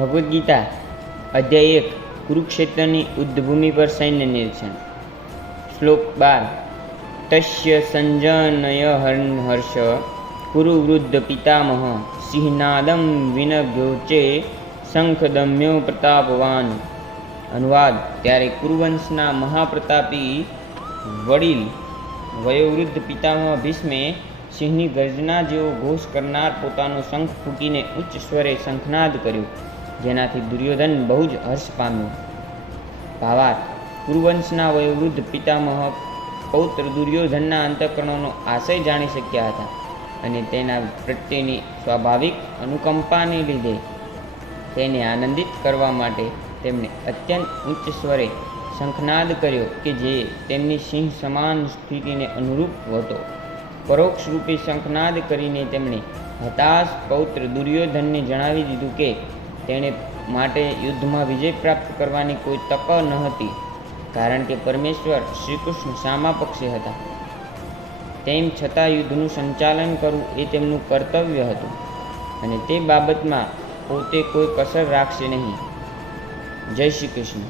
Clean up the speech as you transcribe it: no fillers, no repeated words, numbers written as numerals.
ભગવદ્ ગીતા અધ્યાય 1 કુરુક્ષેત્રની યુદ્ધભૂમિ પર સૈન્ય નિરીક્ષણ. શ્લોક 12. તસ્ય સંજનય હર્ષ કુરુવૃદ્ધ પિતામહ સિંહનાદમ વિનગ્યોચે શંખદમ્યો પ્રતાપવાન. અનુવાદ. ત્યારે કુરુવંશના મહાપ્રતાપી વડીલ વયોવૃદ્ધ પિતામહ ભીષ્મે સિંહની ગર્જના જેવો ઘોષ કરનાર પોતાનો શંખ ફૂંકીને ઉચ્ચ સ્વરે શંખનાદ કર્યો, જેનાથી દુર્યોધન બહુ જ હર્ષ પામ્યો. ભાવાર્થ. કુરુવંશના વયોવૃદ્ધ પિતામહ પૌત્ર દુર્યોધનના અંતઃકરણોનો આશય જાણી શક્યા હતા અને તેના પ્રત્યેની સ્વાભાવિક અનુકંપાને લીધે તેને આનંદિત કરવા માટે તેમણે અત્યંત ઉચ્ચ સ્વરે શંખનાદ કર્યો કે જે તેમની સિંહ સમાન સ્થિતિને અનુરૂપ હતો. પરોક્ષ રૂપે શંખનાદ કરીને તેમણે હતાશ પૌત્ર દુર્યોધનને જણાવી દીધું કે તેણે માટે યુદ્ધમાં વિજય પ્રાપ્ત કરવાની કોઈ તક ન હતી, કારણ કે પરમેશ્વર શ્રીકૃષ્ણ સામા પક્ષે હતા. તેમ છતાં યુદ્ધનું સંચાલન કરવું એ તેમનું કર્તવ્ય હતું અને તે બાબતમાં પોતે કોઈ કસર રાખશે નહીં. જય શ્રી કૃષ્ણ.